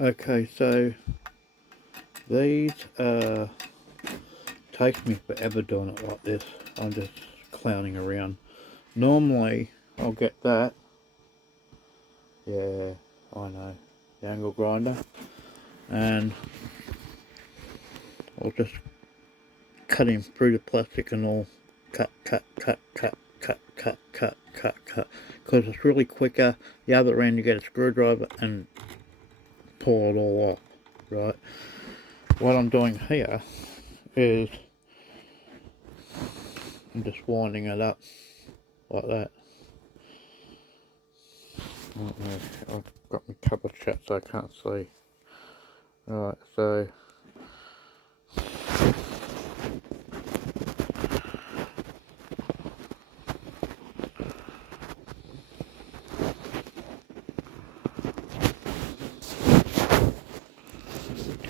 Okay, so these takes me forever doing it like this. I'm just clowning around. Normally I'll get that. Yeah, I know. The angle grinder. And I'll just cut him through the plastic and all. Cut. Because it's really quicker. The other end you get a screwdriver and pull it all off. Right? What I'm doing here is I'm just winding it up like that. I've got my cover shut so I can't see. Right, so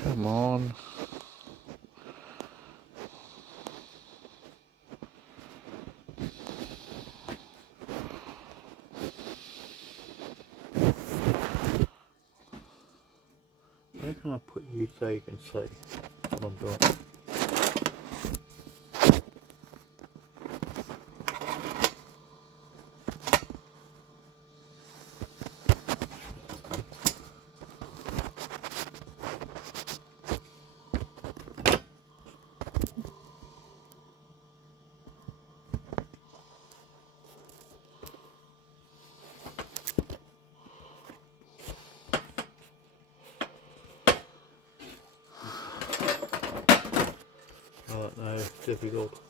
come on. Where can I put you so you can see what I'm doing? I don't know, it's difficult.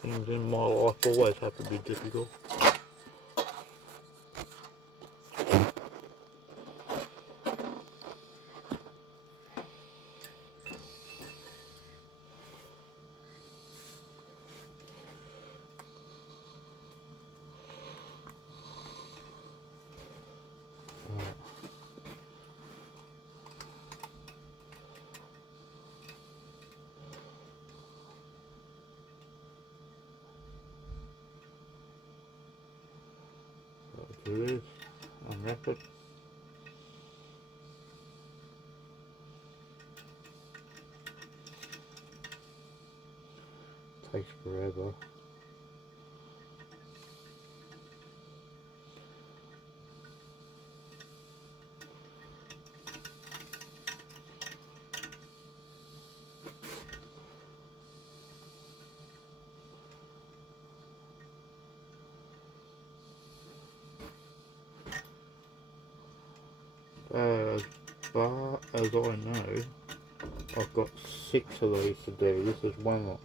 Things in my life always have to be difficult. Here it is. Unwrap it. Takes forever. As far as I know, I've got 6 of these to do. This is one lot.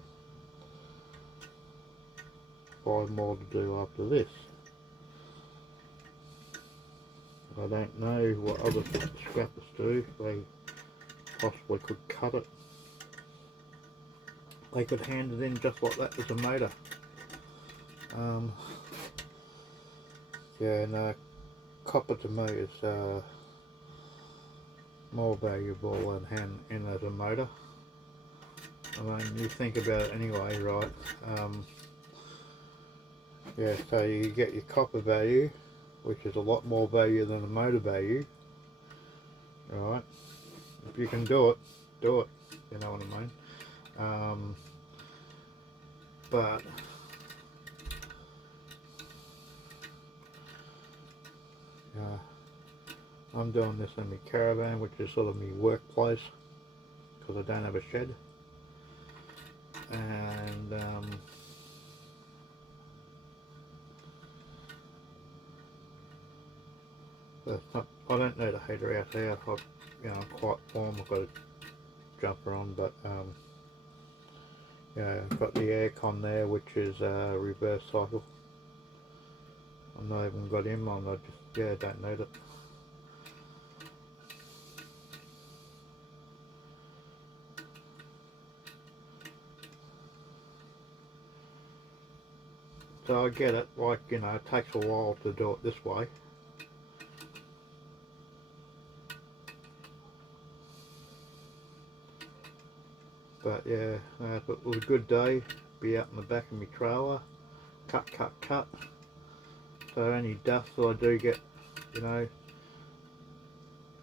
5 more to do after this. I don't know what other scrappers do. They possibly could cut it. They could hand it in just like that as a motor. Yeah, no, copper to me is more valuable than hand in as a motor. I mean, you think about it anyway, right? Yeah, so you get your copper value, which is a lot more value than the motor value, right? If you can do it, do it. You know what I mean? But I'm doing this in my caravan, which is sort of my workplace, because I don't have a shed. And I don't need a heater out here. I'm quite warm. I've got a jumper on, but yeah, I've got the aircon there, which is reverse cycle. I've not even got him on. I just don't need it. So I get it. Like, it takes a while to do it this way. But yeah, it was a good day, be out in the back of my trailer. Cut. So any dust that I do get, you know,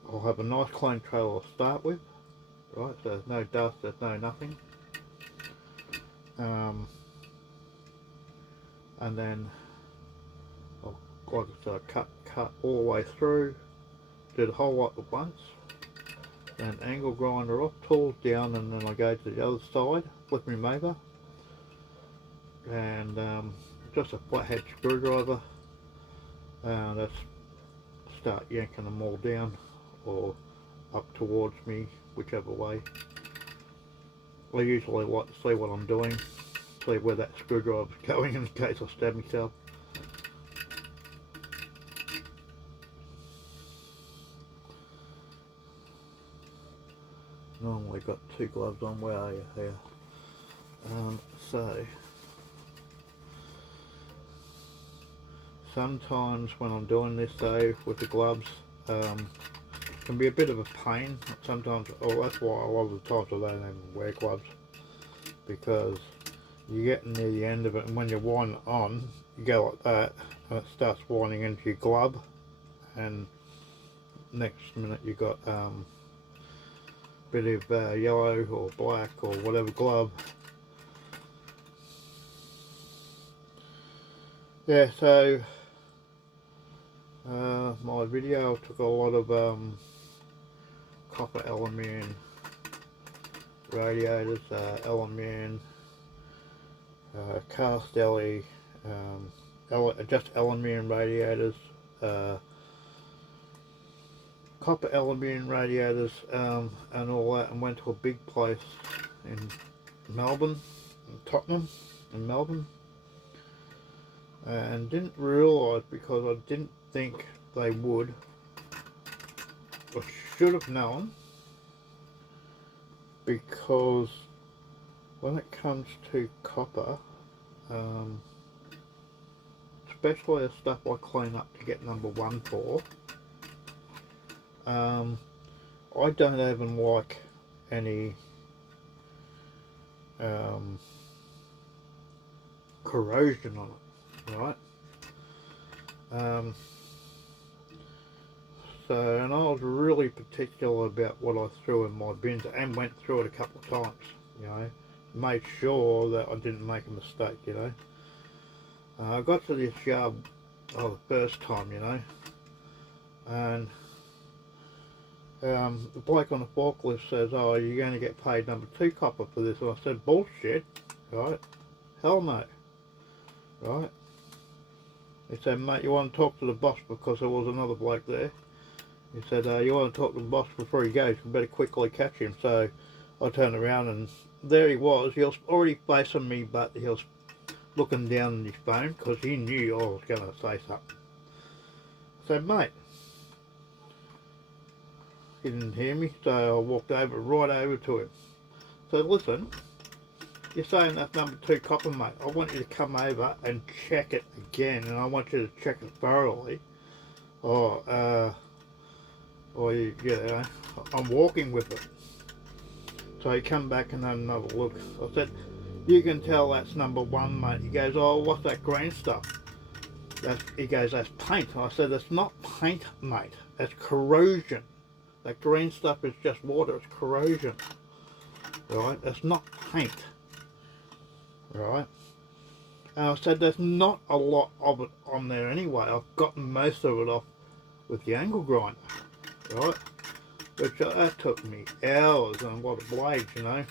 I'll have a nice clean trailer to start with, right? So there's no dust, there's no nothing. And then I'll, like I said, cut all the way through, do the whole lot at once, then angle grinder off, tools down, and then I go to the other side with my motor, and just a flathead screwdriver, and let's start yanking them all down or up towards me, whichever way. I usually like to see what I'm doing, see where that screwdriver's going in case I stab myself. Normally got two gloves on. Where are you here? So sometimes when I'm doing this though with the gloves, can be a bit of a pain sometimes. Oh, that's why a lot of the times I don't even wear gloves, because you get near the end of it, and when you wind it on, you go like that, and it starts winding into your glove, and next minute you got a bit of yellow or black or whatever glove. Yeah, so my video took a lot of copper aluminium radiators, aluminium, cast LE, just aluminium radiators, copper aluminium radiators, and all that, and went to a big place in Melbourne, in Tottenham, in Melbourne, and didn't realise, because I didn't think they would, I should have known, because when it comes to copper, especially the stuff I clean up to get number one for, I don't even like any corrosion on it, right? So, and I was really particular about what I threw in my bins, and went through it a couple of times, you know, made sure that I didn't make a mistake, you know. I got to this yard the first time, you know, and the bloke on the forklift says, "Oh, you're going to get paid number 2 copper for this." And I said, "Bullshit, right? Hell no, right?" He said, "Mate, you want to talk to the boss," because there was another bloke there. He said, "You want to talk to the boss before he goes, you better quickly catch him." So I turned around, and there he was. He was already facing me, but he was looking down on his phone, because he knew I was going to say something. I said, "Mate." He didn't hear me, so I walked right over to him. So, "Listen, you're saying that's number 2 copper, mate. I want you to come over and check it again, and I want you to check it thoroughly. Or you know, I'm walking with it." So he come back and had another look. I said, "You can tell that's number 1, mate." He goes, "Oh, what's that green stuff?" He goes, "That's paint." I said, "It's not paint, mate. That's corrosion. That green stuff is just water. It's corrosion. Right? It's not paint. Right?" And I said, "There's not a lot of it on there anyway. I've gotten most of it off with the angle grinder." Right? Which that took me hours and a lot of blades, you know.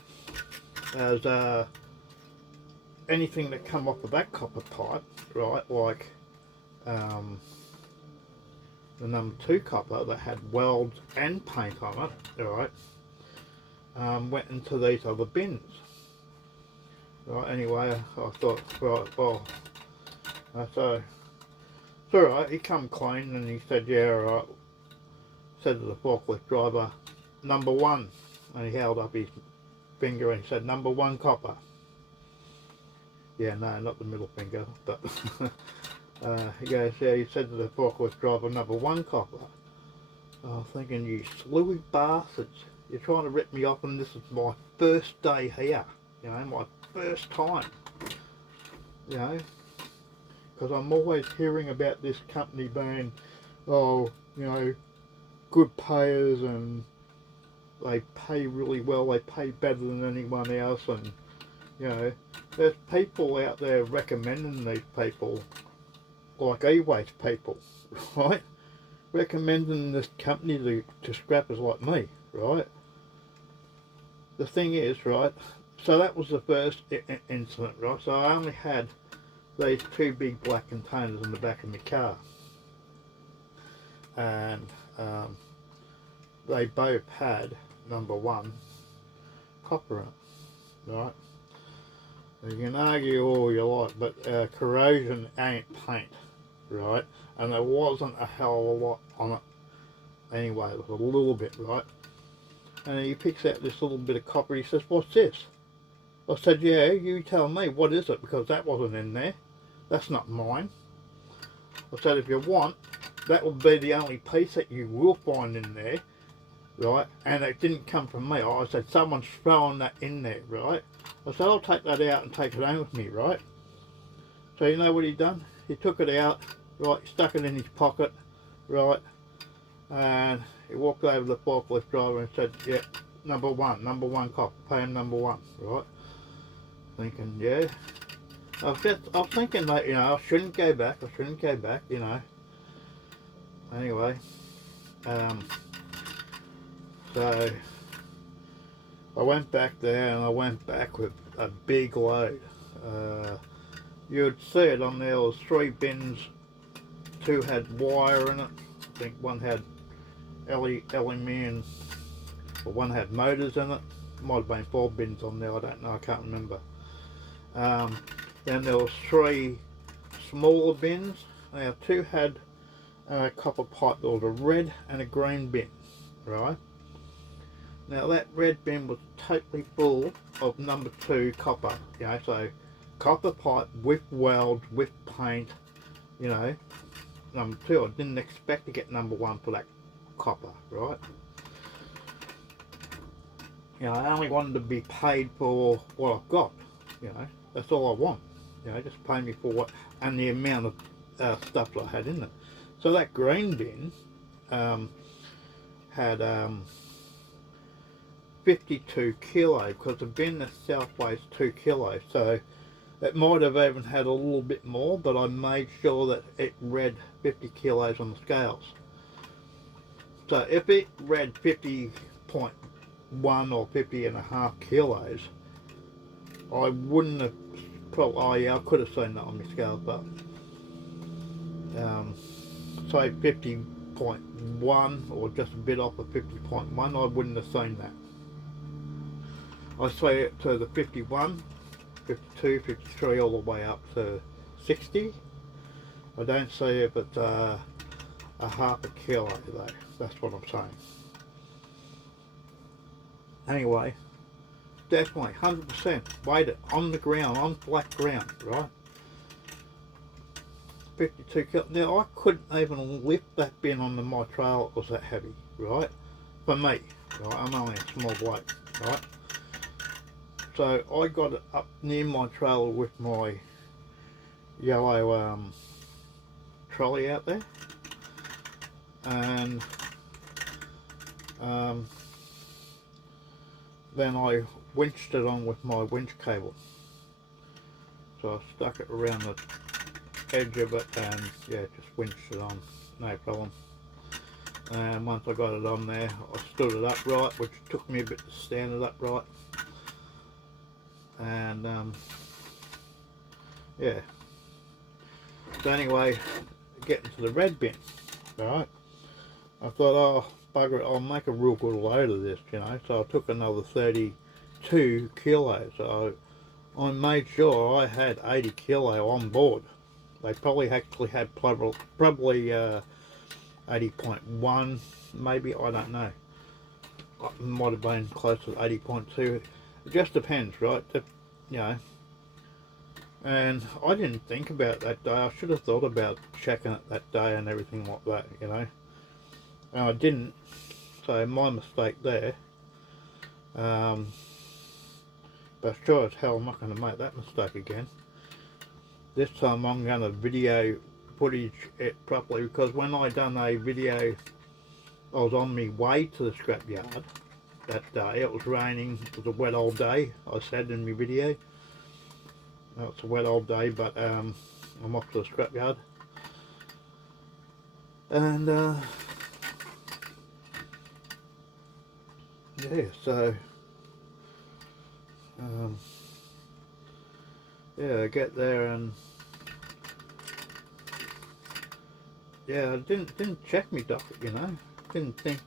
As anything that come off of that copper pipe, right, like the number 2 copper that had welds and paint on it, right, went into these other bins. Right, anyway, I thought, right, well, so it's alright. He come clean and he said, "Yeah, alright." Said to the forklift driver, "Number 1," and he held up his finger and he said, "Number 1 copper." Yeah, no, not the middle finger, but he goes, "Yeah," he said to the forklift driver, "Number 1 copper." I was thinking, "You slewy bastards, you're trying to rip me off, and this is my first day here, you know, my first time." you know, because I'm always hearing about this company being, oh, you know, good payers and they pay really well, they pay better than anyone else, and you know, there's people out there recommending these people, like E-Waste people, right? Recommending this company to scrappers like me, right? The thing is, right, so that was the first incident, right? So I only had these two big black containers in the back of my car, and they both had number one copper in it, right? You can argue all you like, but corrosion ain't paint, right? And there wasn't a hell of a lot on it anyway, it was a little bit, right? And he picks out this little bit of copper, he says, what's this? I said, yeah, you tell me, what is it? Because that wasn't in there. That's not mine. I said, if you want, that will be the only piece that you will find in there, right? And it didn't come from me. I said, someone's throwing that in there, right? I said, I'll take that out and take it home with me, right? So you know what he done? He took it out, right, stuck it in his pocket, right, and he walked over to the forklift driver and said, yeah, number one cop, pay him number one, right? Thinking, yeah. I was thinking that, you know, I shouldn't go back, you know. Anyway, so I went back there and I went back with a big load. You'd see it on there, was 3 bins, 2 had wire in it, I think one had aluminium, or one had motors in it. Might have been 4 bins on there, I don't know, I can't remember. Then there was 3 smaller bins. Now 2 had copper pipe. There was a red and a green bin, right? Now that red bin was totally full of number 2 copper, you know, so copper pipe with welds, with paint, you know. Number 2, I didn't expect to get number 1 for that copper, right? You know, I only wanted to be paid for what I've got, you know, that's all I want. You know, just pay me for what, and the amount of stuff that I had in it. So that green bin had 52 kilos, because the bin itself weighs 2 kilos. So it might have even had a little bit more, but I made sure that it read 50 kilos on the scales. So if it read 50.1 or 50.5 kilos, I wouldn't have probably, oh yeah, I could have seen that on my scales, but say 50.1 or just a bit off of 50.1, I wouldn't have seen that. I say it to the 51, 52, 53, all the way up to 60. I don't see if it's a half a kilo though, that's what I'm saying. Anyway, definitely 100% weighed it on the ground, on flat ground, right? 52 kilos. Now I couldn't even lift that bin onto my trailer, it was that heavy, right? For me, right? I'm only a small bloke, right? So I got it up near my trailer with my yellow trolley out there, and then I winched it on with my winch cable. So I stuck it around the edge of it and yeah, just winched it on, no problem. And once I got it on there, I stood it upright, which took me a bit to stand it upright. And yeah. So anyway, getting to the red bin, right? I thought, oh bugger it, I'll make a real good load of this, you know. So I took another 32 kilos. So I made sure I had 80 kilo on board. They probably actually had probably 80.1, maybe, I don't know. It might have been close to 80.2. It just depends, right? You know. And I didn't think about that day. I should have thought about checking it that day and everything like that, you know. And I didn't, so my mistake there. But sure as hell I'm not going to make that mistake again. this time I'm going to video footage it properly, because when I done a video, I was on my way to the scrapyard that day. It was raining, it was a wet old day, I said in my video. It's a wet old day, but I'm off to the scrapyard. And yeah, so yeah, I get there and yeah, I didn't check me docket, you know. Didn't think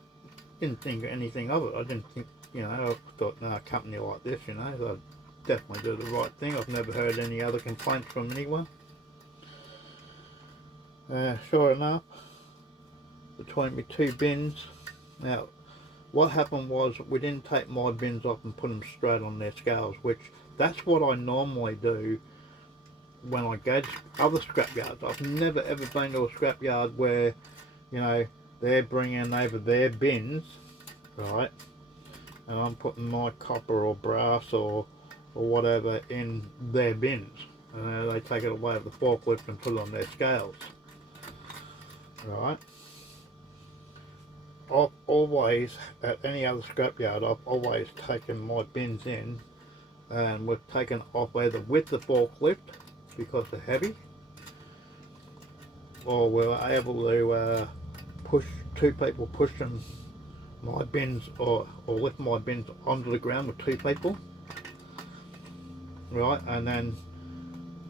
anything of it. I didn't think, you know, I thought, no, a company like this, you know, I'd definitely do the right thing. I've never heard any other complaints from anyone. Sure enough, between me two bins. Now, what happened was we didn't take my bins off and put them straight on their scales, which that's what I normally do when I go to other scrapyards. I've never ever been to a scrapyard where, you know, they're bringing over their bins, right, and I'm putting my copper or brass or whatever in their bins, and they take it away with the forklift and put it on their scales, right. I've always, at any other scrapyard, I've always taken my bins in and we've taken off either with the forklift because they're heavy, or we were able to push, two people pushing my bins or lift my bins onto the ground with two people, right, and then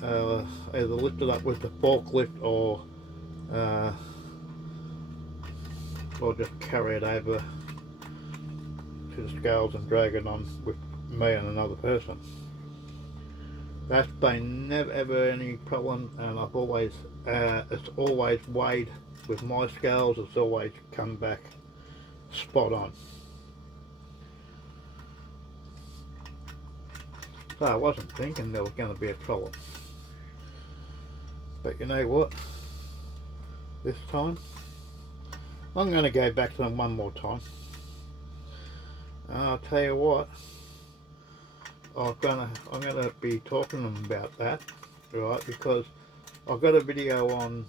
either lift it up with the forklift or just carry it over to the scales and drag it on with me and another person. That's been never ever any problem, and I've always it's always weighed with my scales. It's always come back spot on. So I wasn't thinking there was going to be a problem, but you know what, this time I'm going to go back to them one more time, and I'll tell you what, I'm gonna be talking to them about that, right? Because I've got a video on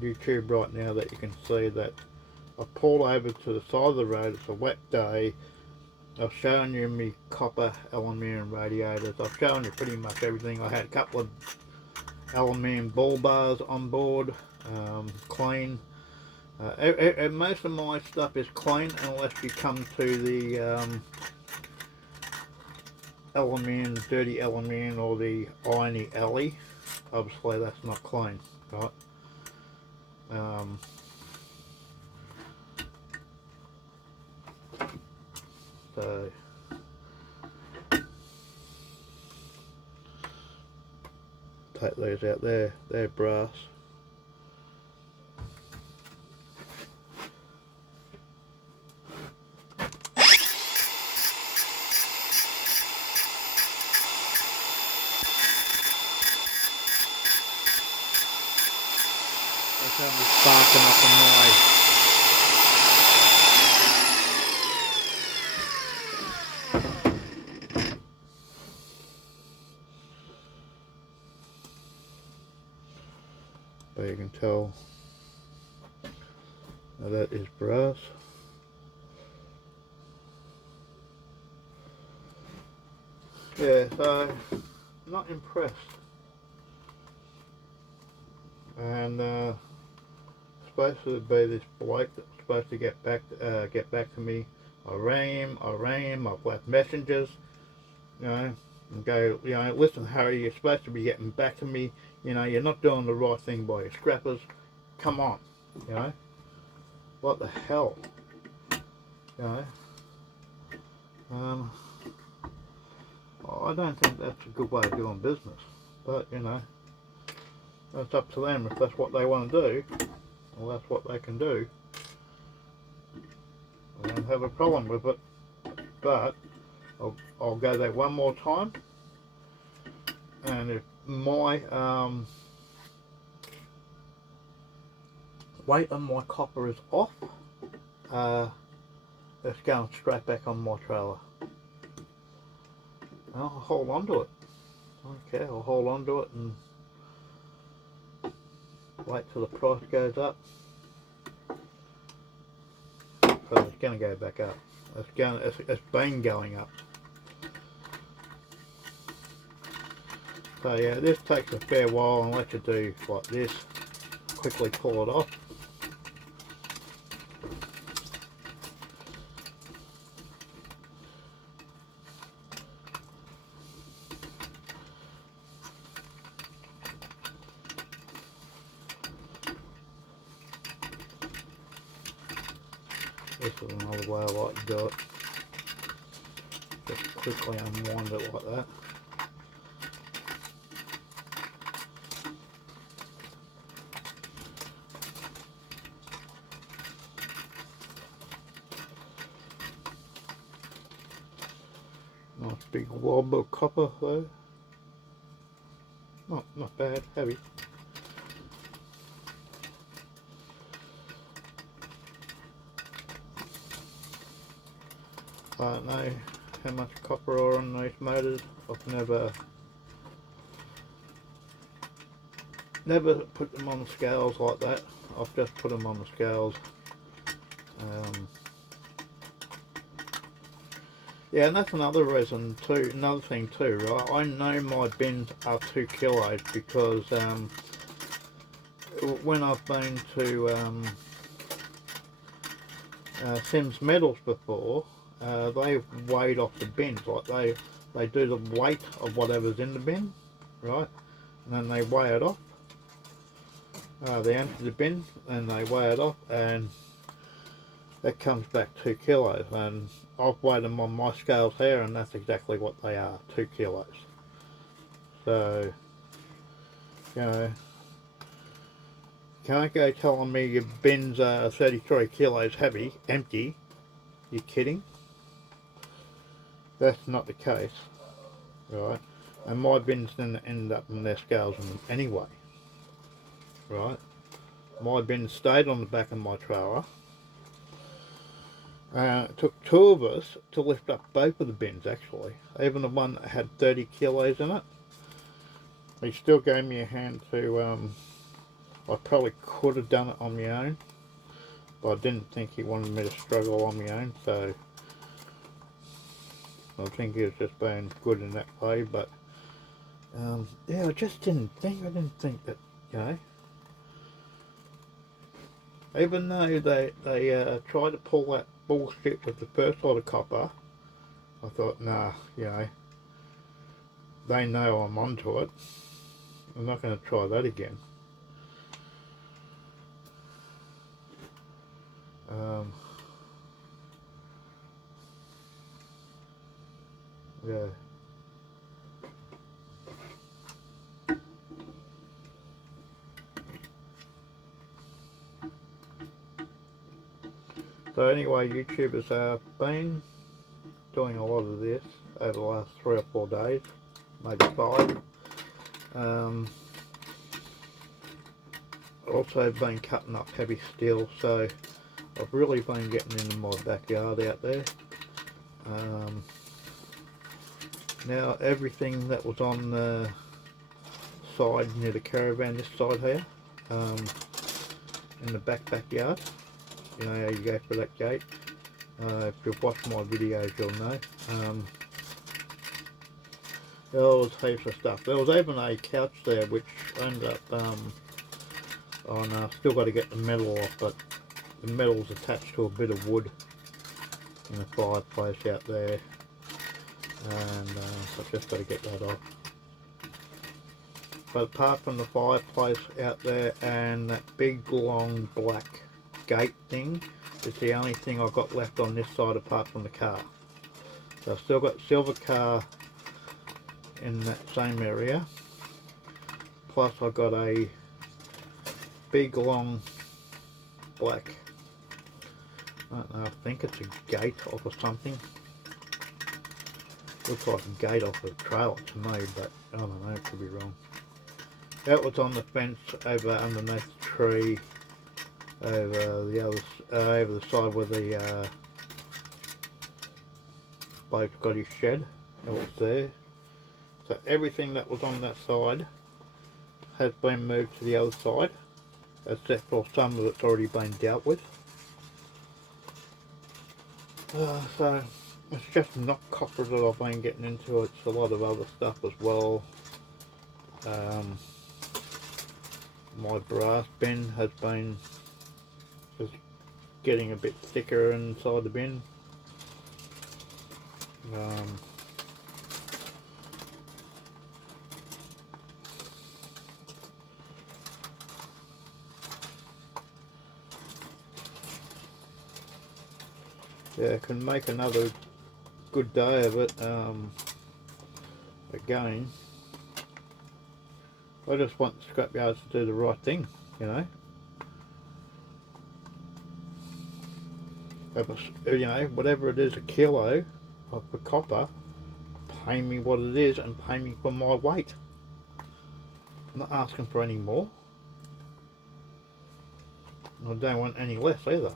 YouTube right now that you can see that I pulled over to the side of the road. It's a wet day. I've shown you my copper aluminium radiators. I've shown you pretty much everything. I had a couple of aluminium bull bars on board, clean. Most of my stuff is clean unless you come to the aluminium, dirty aluminium, or the irony alley. Obviously that's not clean, right? So take those out there, they're brass. That's only sparking up a noise. But you can tell now that is brass. Yeah, so not impressed. And supposed to be this bloke that's supposed to get back to me. I rang him, I've left messengers, you know, and go, you know, listen Harry, you're supposed to be getting back to me, you know, you're not doing the right thing by your scrappers, come on, you know, what the hell, you know. I don't think that's a good way of doing business, but you know, that's up to them. If that's what they want to do, well, that's what they can do. I don't have a problem with it, but I'll go there one more time, and if my weight on my copper is off, it's going straight back on my trailer. I'll hold on to it. Okay, I'll hold on to it and wait till the price goes up. So it's going to go back up. It's been going up. So yeah, this takes a fair while unless you do like this. Quickly pull it off. This is another way I like to do it. Just quickly unwind it like that. Nice big wob of copper though. Not bad, heavy. I don't know how much copper are on these motors. I've never put them on the scales like that. I've just put them on the scales. Yeah, and that's another reason too, another thing too, right? I know my bins are 2 kilos because when I've been to Sims Metals before, they weighed off the bins, like they do the weight of whatever's in the bin, right? And then they weigh it off. They empty the bin and they weigh it off, and that comes back 2 kilos. And I've weighed them on my scales here, and that's exactly what they are, 2 kilos. So, you know, can't go telling me your bins are 33 kilos heavy, empty. You're kidding? That's not the case, right? And my bins didn't end up in their scales anyway, right? My bins stayed on the back of my trailer. It took 2 of us to lift up both of the bins actually, even the one that had 30 kilos in it. He still gave me a hand to, I probably could have done it on my own, but I didn't think he wanted me to struggle on my own, so I think he was just being good in that way. But yeah, I didn't think that, you know, even though they tried to pull that bullshit with the first lot of copper, I thought, nah, you know, they know I'm onto it. I'm not going to try that again. Yeah. So anyway, YouTubers have been doing a lot of this over the last 3 or 4 days, maybe 5. Also been cutting up heavy steel, so I've really been getting into my backyard out there. Now everything that was on the side near the caravan, this side here, in the backyard, you know how you go for that gate. If you've watched my videos, you'll know. There was heaps of stuff. There was even a couch there which ended up, oh no, still got to get the metal off, but the metal's attached to a bit of wood in the fireplace out there, and I've just got to get that off. But apart from the fireplace out there and that big long black gate thing, it's the only thing I've got left on this side apart from the car. So I've still got silver car in that same area, plus I've got a big long black, I don't know, I think it's a gate off or something. Looks like a gate off a trailer to me, but I don't know, it could be wrong. That was on the fence over underneath the tree, over the side where the bloke's got his shed. It was there. So everything that was on that side has been moved to the other side, except for some of it's already been dealt with. So it's just not copper that I've been getting into, it's a lot of other stuff as well. My brass bin has been just getting a bit thicker inside the bin. Yeah, can make another good day of it. Again, I just want the scrapyards to do the right thing, you know. If it's, you know, whatever it is a kilo of the copper, pay me what it is and pay me for my weight. I'm not asking for any more. I don't want any less either.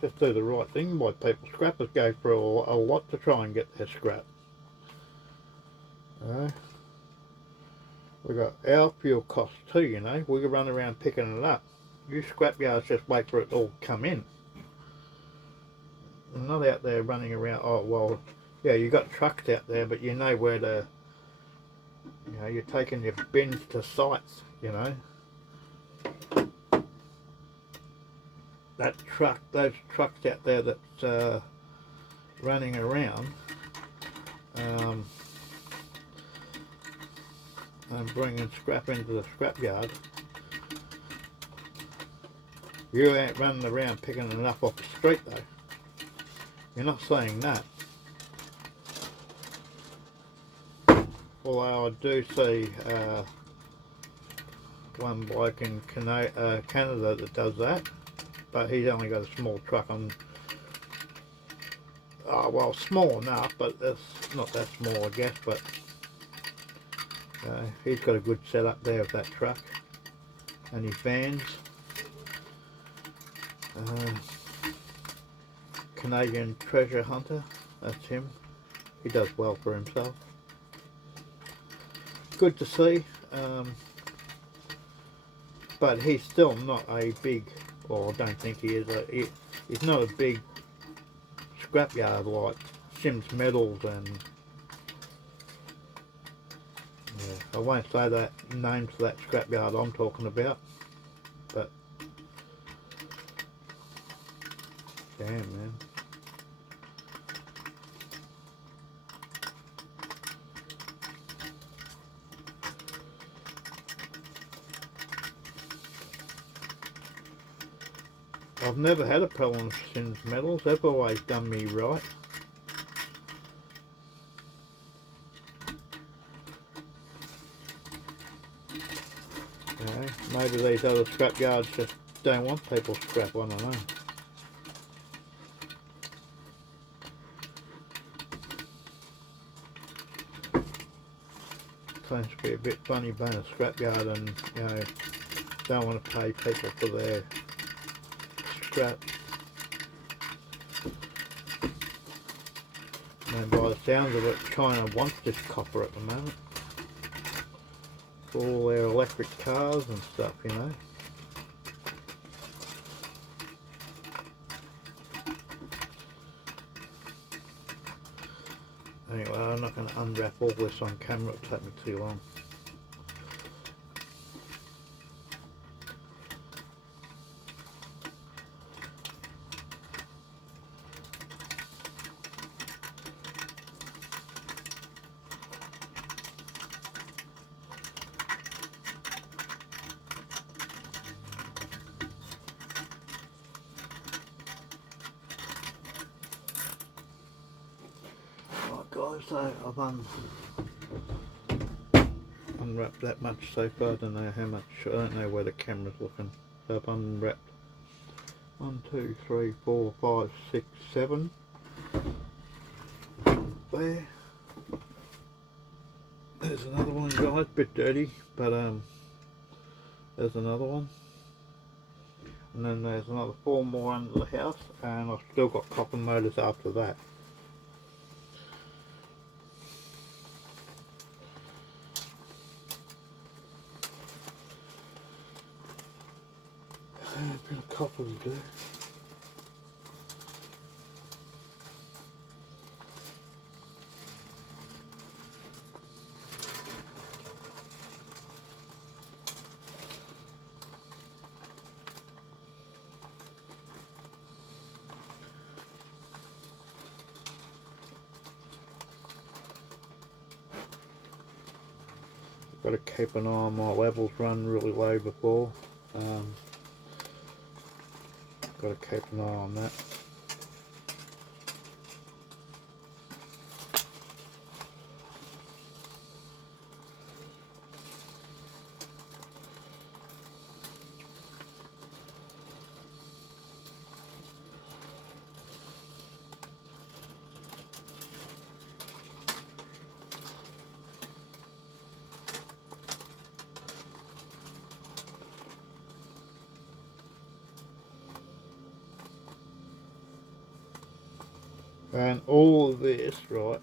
Just do the right thing by people. Scrappers go for a lot to try and get their scrap. We got our fuel costs too, you know. We can run around picking it up. You scrapyards just wait for it all to come in. I'm not out there running around. Oh well, yeah, you got trucks out there, but you know where to. You know, you're taking your bins to sites. You know. That truck, those trucks out there that's running around and bringing scrap into the scrapyard, you ain't running around picking it up off the street though. You're not saying that. Although I do see one bloke in Canada that does that, but he's only got a small truck on. Well, small enough, but it's not that small, I guess. But he's got a good setup there of that truck and his vans. Canadian treasure hunter, that's him. He does well for himself. Good to see. But he's still not a big, or I don't think he is. He's not a big scrapyard like Sims Metals and yeah, I won't say that name for that scrapyard I'm talking about, but damn man. I've never had a problem with Sims Metals, they've always done me right. Maybe these other scrapyards just don't want people's scrap, I don't know. Seems to be a bit funny being a scrapyard and, you know, don't want to pay people for their scrap. And by the sounds of it, China wants this copper at the moment. For all their electric cars and stuff, you know. Anyway, I'm not going to unwrap all this on camera, it'll take me too long. Guys, so I've unwrapped that much so far. I don't know how much, I don't know where the camera's looking. So I've unwrapped 1, 2, 3, 4, 5, 6, 7 there. There's another one, guys, bit dirty, but there's another one. And then there's another 4 more under the house, and I've still got copper motors after that. A bit of copper will do. Got to keep an eye on my levels, run really low before. Got to keep an eye on that. And all of this, right,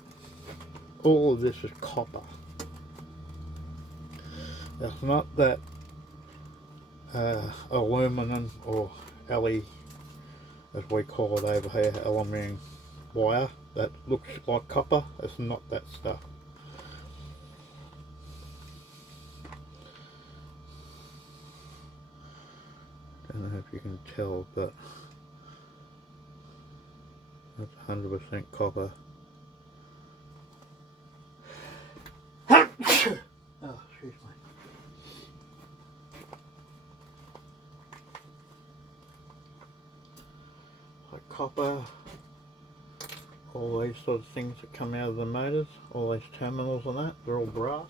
all of this is copper. It's not that aluminum or LE, as we call it over here, aluminium wire that looks like copper. It's not that stuff. Don't know if you can tell, but that's 100% copper. Oh, excuse me. Like copper, all these sort of things that come out of the motors, all these terminals and that, they're all brass.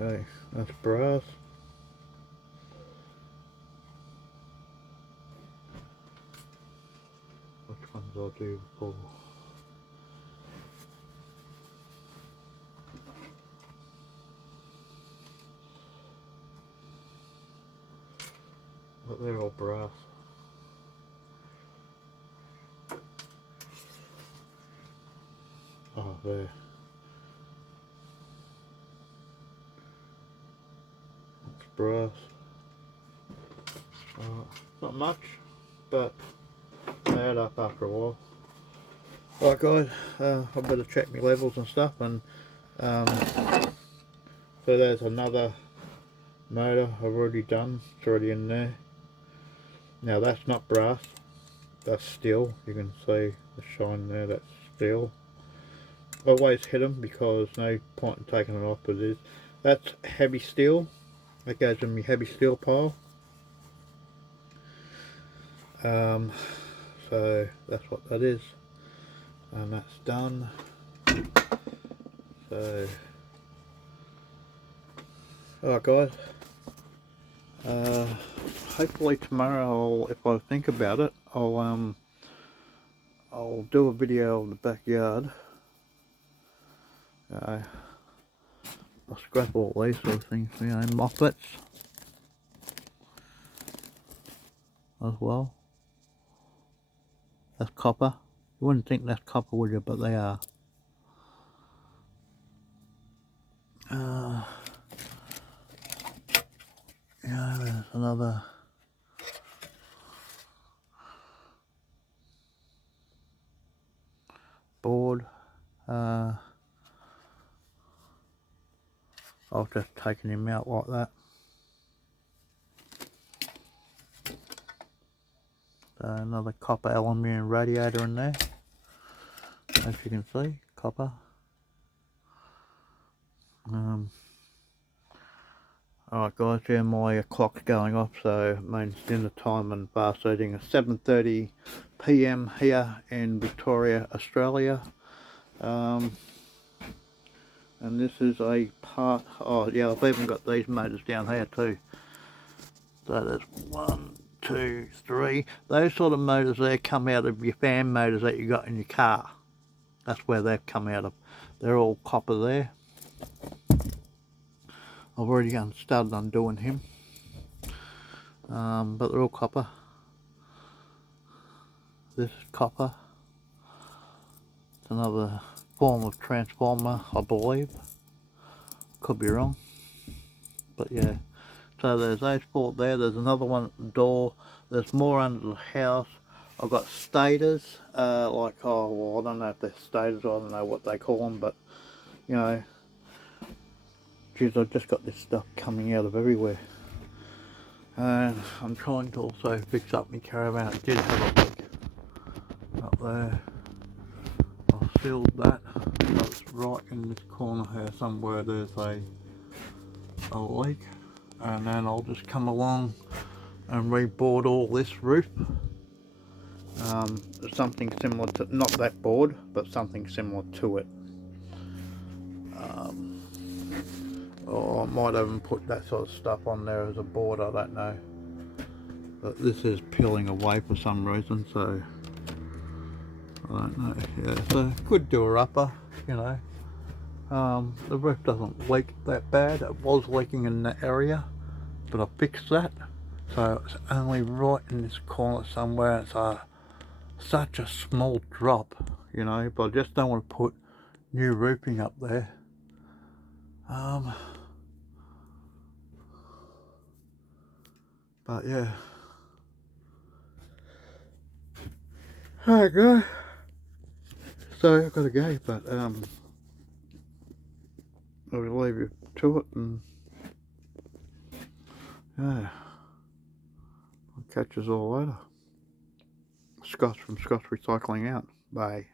Okay, that's brass. Which ones I'll do before? But they're all brass. Oh, there. That's brass. Not much, but they add up after a while. Right guys, I better check my levels and stuff, and so there's another motor I've already done. It's already in there. Now that's not brass, that's steel. You can see the shine there, that's steel. Always hit them because no point in taking it off with this. That's heavy steel, that goes in my heavy steel pile. So that's what that is, and that's done. So alright guys, hopefully tomorrow, if I think about it, I'll do a video of the backyard. I'll scrap all these sort of things, you know, moffats as well. That's copper. You wouldn't think that's copper, would you? But they are. Yeah, there's another board. I've just taken him out like that. Another copper aluminium radiator in there, as you can see, copper. Alright guys, yeah, my clock's going off, so it means dinner time and bar seating at 7:30 PM here in Victoria, Australia. And this is a part, oh yeah, I've even got these motors down here too. So there's 1, 2, 3. Those sort of motors there come out of your fan motors that you got in your car. That's where they've come out of. They're all copper there. I've already started undoing him, but they're all copper. This is copper. It's another form of transformer, I believe. Could be wrong, but yeah. So there's those 4 there. There's another one at the door. There's more under the house. I've got stators, like, oh well, I don't know if they're stators. I don't know what they call them, but you know. Geez, I've just got this stuff coming out of everywhere. And I'm trying to also fix up my caravan. It did have a leak up there. I sealed that. So it's right in this corner here somewhere there's a leak. And then I'll just come along and reboard all this roof. Something similar to, not that board, but something similar to it. Or I might even put that sort of stuff on there as a board, I don't know. But this is peeling away for some reason, so I don't know. Yeah, so could do a upper, you know. The roof doesn't leak that bad. It was leaking in that area, but I fixed that. So it's only right in this corner somewhere. It's such a small drop, you know, but I just don't want to put new roofing up there. But yeah. Alright guys. So I've got to go, but I'll leave you to it, and yeah. I'll catch us all later. Scott from Scott's Recycling out. Bye.